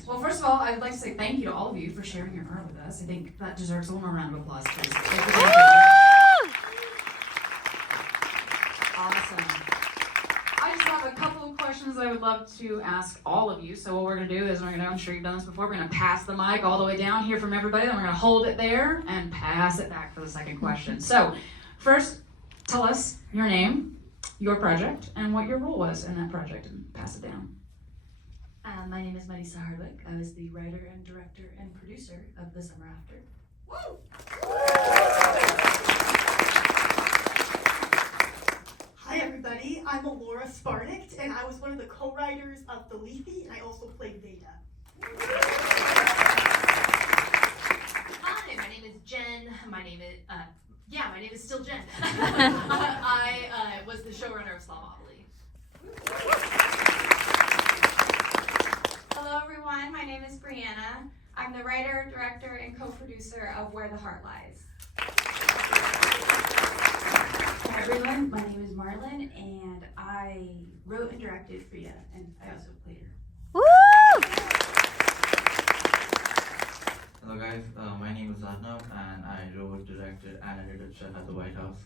right. Well, first of all, I would like to say thank you to all of you for sharing your art with us. I think that deserves a little more round of applause, please. Awesome. I just have a couple of questions I would love to ask all of you. So what we're going to do is I'm sure you've done this before, we're going to pass the mic all the way down here from everybody, then we're going to hold it there and pass it back for the second question. So first, tell us your name, your project, and what your role was in that project, and pass it down. My name is Marisa Harwick. I was the writer and director and producer of The Summer After. Woo! Hi everybody, I'm Alora Sparnicht, and I was one of the co-writers of The Leafy, and I also played Veda. Hi, my name is Jen. My name is still Jen. I was the showrunner of Slomopoly. Hello everyone, my name is Brianna. I'm the writer, director, and co-producer of Where the Heart Lies. Hi everyone, my name is Marlen, and I wrote and directed Frida, and I also played her. Woo! Hello guys, my name is Arnav, and I wrote, directed, and edited Chef at the White House.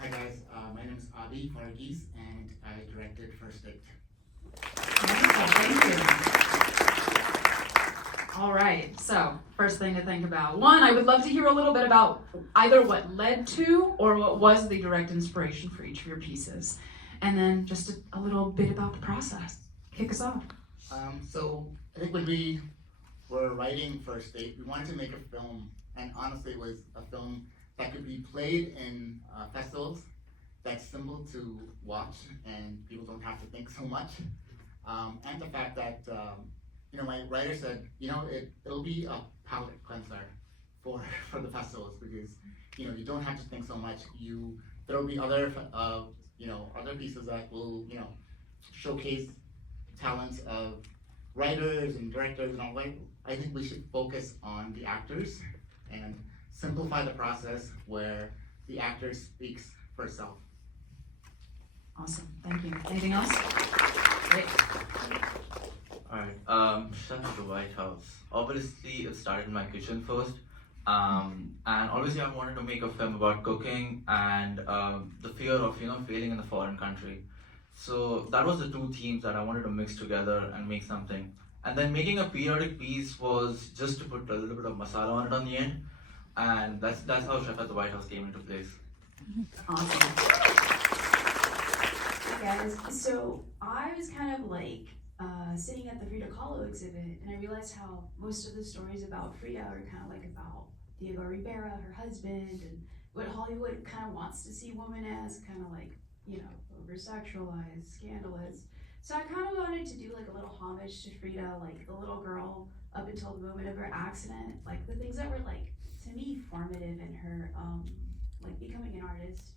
Hi guys, my name is Adi Varghese, and I directed First Date. Thank you. All right, so first thing to think about. One, I would love to hear a little bit about either what led to or what was the direct inspiration for each of your pieces. And then just a little bit about the process. Kick us off. So I think when we were writing First Date, we wanted to make a film, and honestly it was a film that could be played in festivals, that's simple to watch and people don't have to think so much. And the fact that my writer said, it'll be a palate cleanser for the festivals, because you don't have to think so much. There'll be other other pieces that will showcase talents of writers and directors and all that. I think we should focus on the actors and simplify the process where the actor speaks for itself. Awesome, thank you. Anything else? Great. Alright, Chef at the White House. Obviously, it started in my kitchen first. And obviously I wanted to make a film about cooking and the fear of failing in a foreign country. So that was the two themes that I wanted to mix together and make something. And then making a periodic piece was just to put a little bit of masala on it on the end. And that's how Chef at the White House came into place. Awesome. Hi guys, so I was kind of like sitting at the Frida Kahlo exhibit, and I realized how most of the stories about Frida are kind of like about Diego Rivera, her husband, and what Hollywood kind of wants to see women as, kind of like, over-sexualized, scandalous. So I kind of wanted to do like a little homage to Frida, like the little girl up until the moment of her accident, like the things that were like, to me, formative in her, like becoming an artist.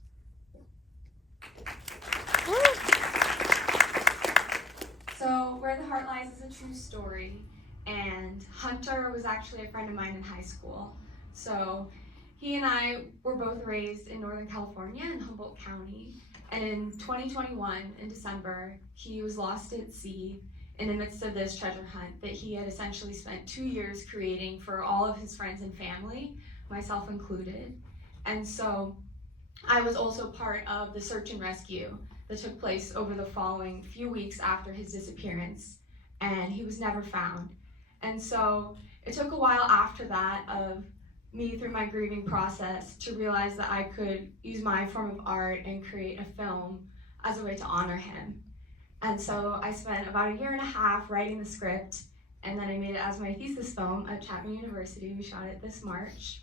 So Where the Heart Lies is a true story, and Hunter was actually a friend of mine in high school. So he and I were both raised in Northern California in Humboldt County, and in 2021, in December, he was lost at sea in the midst of this treasure hunt that he had essentially spent 2 years creating for all of his friends and family, myself included. And so I was also part of the search and rescue that took place over the following few weeks after his disappearance, and he was never found. And so it took a while after that of me, through my grieving process, to realize that I could use my form of art and create a film as a way to honor him. And so I spent about 1.5 years writing the script, and then I made it as my thesis film at Chapman University. We shot it this March.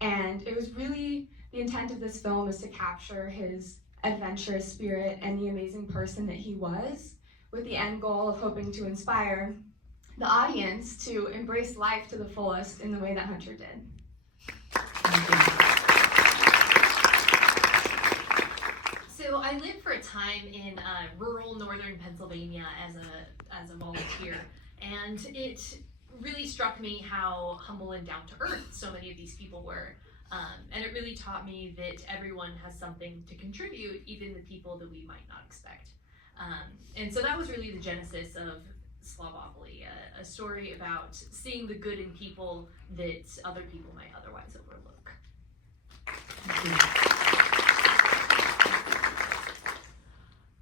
And it was really, the intent of this film is to capture his adventurous spirit and the amazing person that he was, with the end goal of hoping to inspire the audience to embrace life to the fullest in the way that Hunter did. So I lived for a time in rural northern Pennsylvania as a volunteer, and it really struck me how humble and down to earth so many of these people were. And it really taught me that everyone has something to contribute, even the people that we might not expect. And so that was really the genesis of Slavopoly, a story about seeing the good in people that other people might otherwise overlook.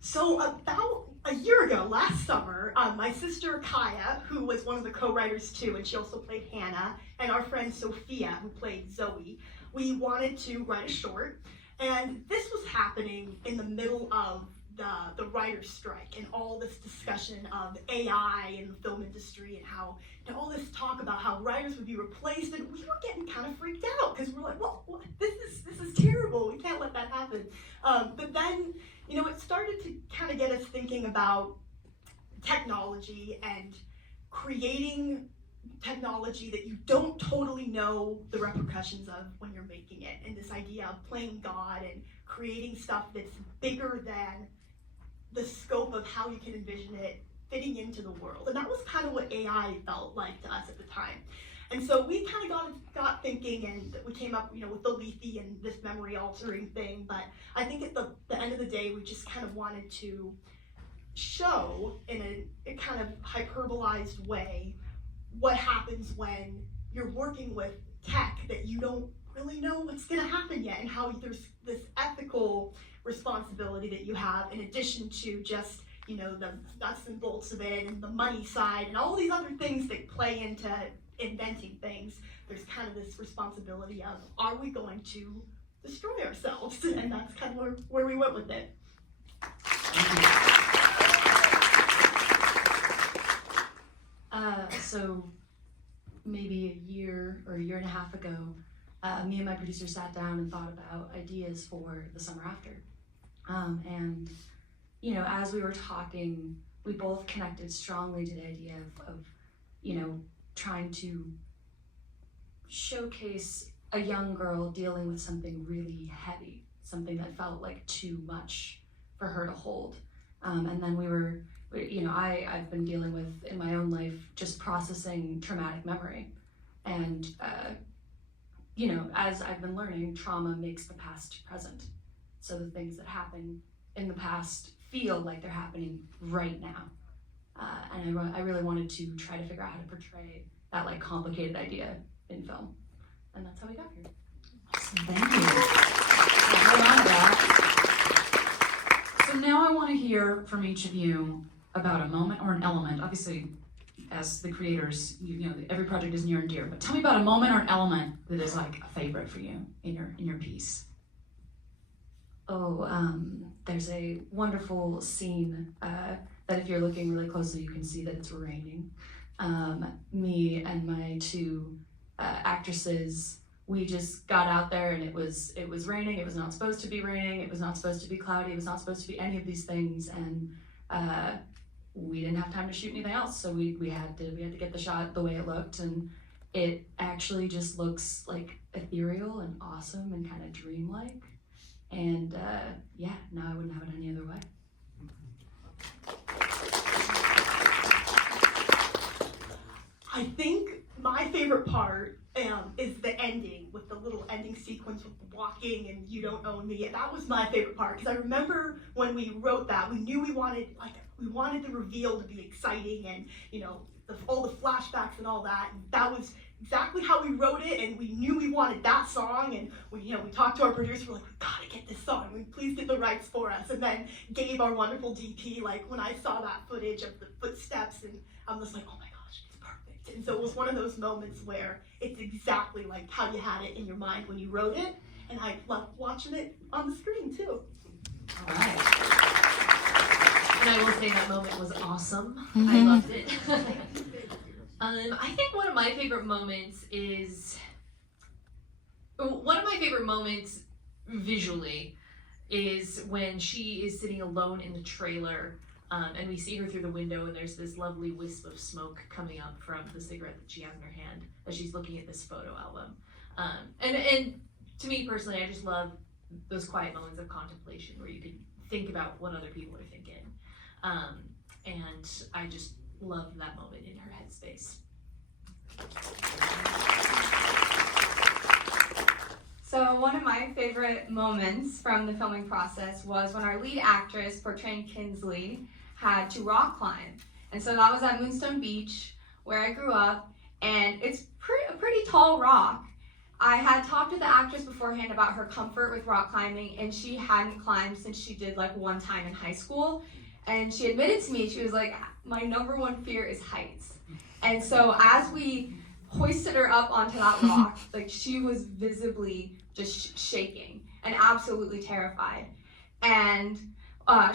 So about a year ago, last summer, my sister Kaya, who was one of the co-writers too, and she also played Hannah, and our friend Sophia, who played Zoe, we wanted to write a short. And this was happening in the middle of the writer's strike and all this discussion of AI in the film industry and how, and all this talk about how writers would be replaced, and we were getting kind of freaked out because we're like, well, this is terrible. We can't let that happen. But then, it started to kind of get us thinking about technology and creating technology that you don't totally know the repercussions of when you're making it, and this idea of playing God and creating stuff that's bigger than the scope of how you can envision it fitting into the world. And that was kind of what AI felt like to us at the time. And so we kind of got thinking, and we came up, with the Lethe and this memory altering thing. But I think at the end of the day, we just kind of wanted to show in a kind of hyperbolized way what happens when you're working with tech that you don't really know what's going to happen yet, and how there's this ethical responsibility that you have in addition to just the nuts and bolts of it and the money side and all these other things that play into inventing things. There's kind of this responsibility of, are we going to destroy ourselves? And that's kind of where we went with it. So maybe a year or a year and a half ago, me and my producer sat down and thought about ideas for the summer after. And as we were talking, we both connected strongly to the idea of trying to showcase a young girl dealing with something really heavy, something that felt like too much for her to hold. And then I've been dealing with, in my own life, just processing traumatic memory. And, as I've been learning, trauma makes the past present. So the things that happen in the past feel like they're happening right now. And I really wanted to try to figure out how to portray that complicated idea in film. And that's how we got here. Awesome, thank you. Hold on to that. So now I want to hear from each of you about a moment or an element. Obviously, as the creators, every project is near and dear, but tell me about a moment or an element that is like a favorite for you in your piece. There's a wonderful scene that if you're looking really closely, you can see that it's raining. Me and my two actresses, we just got out there and it was raining. It was not supposed to be raining. It was not supposed to be cloudy. It was not supposed to be any of these things. And we didn't have time to shoot anything else. So we had to get the shot the way it looked. And it actually just looks like ethereal and awesome and kind of dreamlike. And now I wouldn't have it any other way. I think my favorite part is the ending, with the little ending sequence with the walking and "You Don't Own Me." That was my favorite part, because I remember when we wrote that, we knew we wanted the reveal to be exciting, and all the flashbacks and all that. And that was exactly how we wrote it, and we knew we wanted that song. And we talked to our producer. We're like, we gotta get this song. Please get the rights for us. And then Gabe, our wonderful DP, when I saw that footage of the footsteps, and I'm just like, oh my gosh, it's perfect. And so it was one of those moments where it's exactly like how you had it in your mind when you wrote it, and I loved watching it on the screen too. All right. And I will say that moment was awesome. I loved it. I think one of my favorite moments visually is when she is sitting alone in the trailer, and we see her through the window, and there's this lovely wisp of smoke coming up from the cigarette that she has in her hand as she's looking at this photo album. And to me personally, I just love those quiet moments of contemplation where you can think about what other people are thinking. And I just love that moment in her headspace. So So one of my favorite moments from the filming process was when our lead actress portraying Kinsley had to rock climb. And so that was at Moonstone Beach, where I grew up, and it's a pretty tall rock. I had talked to the actress beforehand about her comfort with rock climbing, and she hadn't climbed since she did like one time in high school. And she admitted to me, she was like, my number one fear is heights. And so as we hoisted her up onto that rock, like she was visibly just shaking and absolutely terrified. And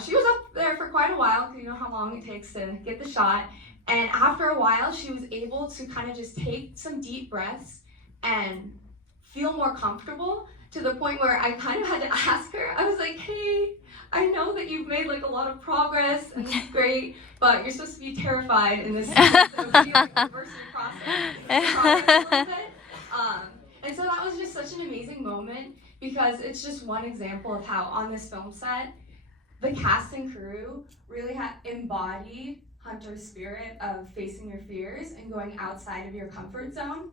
she was up there for quite a while, because you know how long it takes to get the shot. And after a while, she was able to kind of just take some deep breaths and feel more comfortable, to the point where I kind of had to ask her, I was like, hey, I know that you've made like a lot of progress and it's great, but you're supposed to be terrified in this process of feeling reversing progress a little bit. And so that was just such an amazing moment, because it's just one example of how on this film set, the cast and crew really embodied Hunter's spirit of facing your fears and going outside of your comfort zone.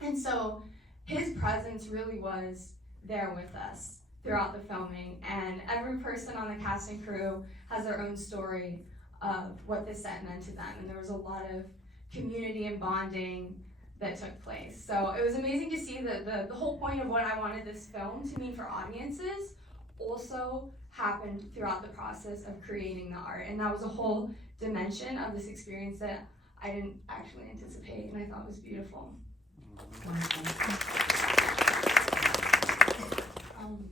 And so his presence really was there with us throughout the filming, and every person on the cast and crew has their own story of what this set meant to them, and there was a lot of community and bonding that took place. So it was amazing to see that the whole point of what I wanted this film to mean for audiences also happened throughout the process of creating the art, and that was a whole dimension of this experience that I didn't actually anticipate, and I thought was beautiful.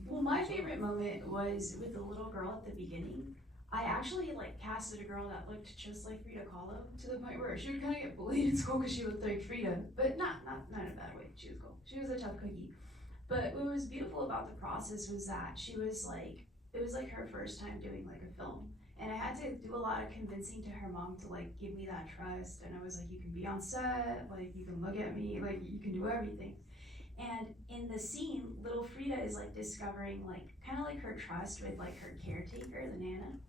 Well, my favorite moment was with the little girl at the beginning. I actually casted a girl that looked just like Frida Kahlo, to the point where she would kind of get bullied in school because she looked like Frida, but not in a bad way. She was cool. She was a tough cookie. But what was beautiful about the process was that she was it was like her first time doing like a film. And I had to do a lot of convincing to her mom to give me that trust. And I was like, you can be on set, you can look at me, you can do everything. And in the scene, little Frida is discovering kind of her trust with her caretaker, the Nana.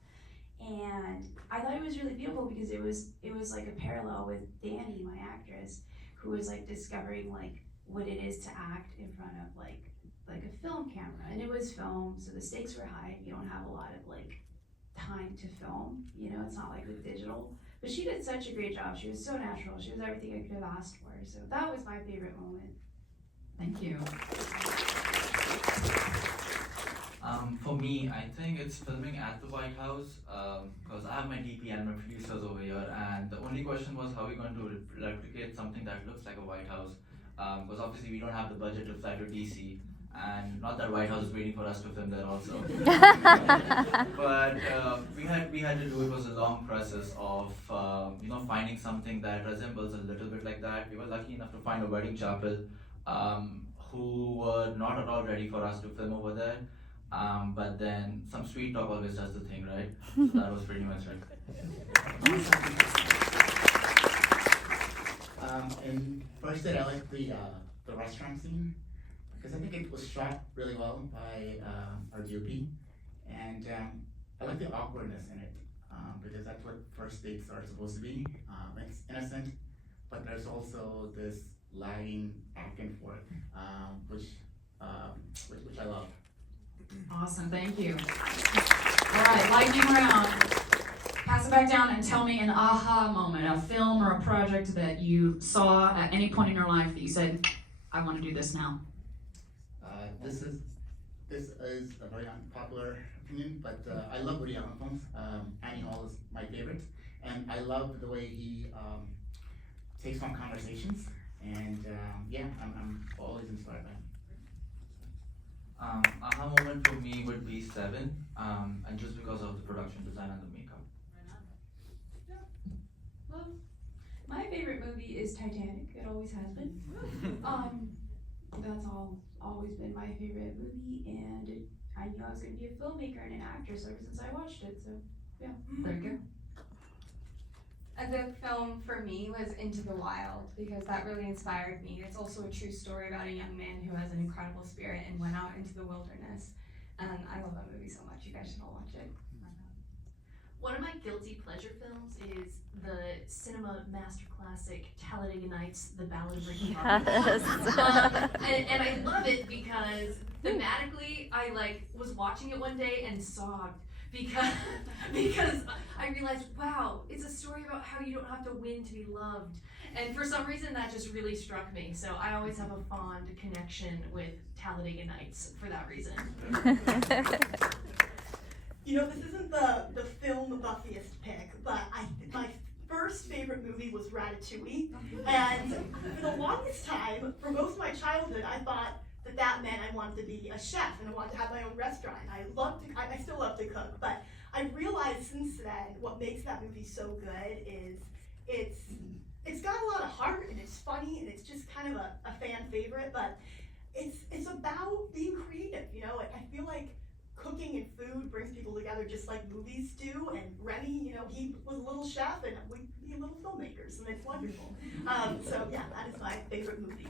And I thought it was really beautiful because it was like a parallel with Danny, my actress, who was discovering what it is to act in front of like a film camera. And it was film, so the stakes were high. You don't have a lot of time to film, it's not like with digital. But she did such a great job. She was so natural. She was everything I could have asked for. So that was my favorite moment. Thank you. For me, I think it's filming at the White House, because I have my DP and my producers over here, and the only question was how we're going to replicate something that looks like a White House, because obviously we don't have the budget to fly to DC, and not that White House is waiting for us to film there also. But we had to do, it was a long process of finding something that resembles a little bit like that. We were lucky enough to find a wedding chapel who were not at all ready for us to film over there. But then some sweet talk always does the thing, right? So that was pretty much it. And first I like the restaurant scene, because I think it was shot really well by our DOP, and I like the awkwardness in it, because that's what first dates are supposed to be. It's innocent, but there's also this lagging back and forth, which I love. Awesome, thank you. All right, lightning round. Pass it back down and tell me an aha moment, a film or a project that you saw at any point in your life that you said, I want to do this now. This is a very unpopular opinion, but I love Woody Allen films. Annie Hall is my favorite, and I love the way he takes on conversations, and I'm always inspired by him. Aha moment for me would be Seven, and just because of the production design and the makeup. Well, my favorite movie is Titanic. It always has been. That's always been my favorite movie, and I knew I was going to be a filmmaker and an actress ever since I watched it. So, yeah. There you go. The film for me was Into the Wild, because that really inspired me. It's also a true story about a young man who has an incredible spirit and went out into the wilderness. And I love that movie so much. You guys should all watch it. One of my guilty pleasure films is the cinema master classic Talladega Nights, The Ballad of Ricky Bobby. And I love it because thematically, I was watching it one day and sobbed because I realized, wow, it's a story about how you don't have to win to be loved. And for some reason, that just really struck me. So I always have a fond connection with Talladega Nights for that reason. You know, this isn't the film buffiest pick, but my first favorite movie was Ratatouille. And for the longest time, for most of my childhood, I thought that meant I wanted to be a chef and I wanted to have my own restaurant. I still love to cook, but I realized since then what makes that movie so good is it's got a lot of heart and it's funny and it's just kind of a fan favorite, but it's about being creative, you know. I feel like cooking and food brings people together just like movies do, and Remy, you know, he was a little chef and we'd be little filmmakers, and it's wonderful. So yeah, that is my favorite movie.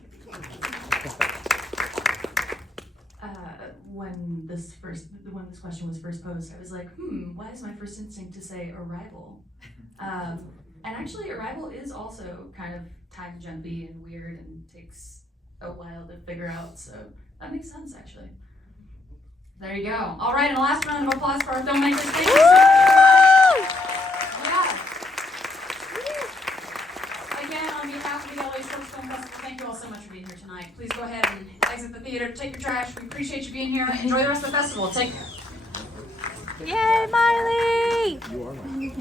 When this question was first posed, I was like, why is my first instinct to say Arrival? And actually, Arrival is also kind of time jumpy and weird and takes a while to figure out, so that makes sense, actually. There you go. All right, and a last round of applause for our filmmakers. Thank you so much. Yeah. Again, on behalf of the LA Short Film Festival, thank you all so much for being here tonight. Please go ahead and exit the theater, take your trash. We appreciate you being here. Enjoy the rest of the festival. Take care. Yay, Marley! You are Marley.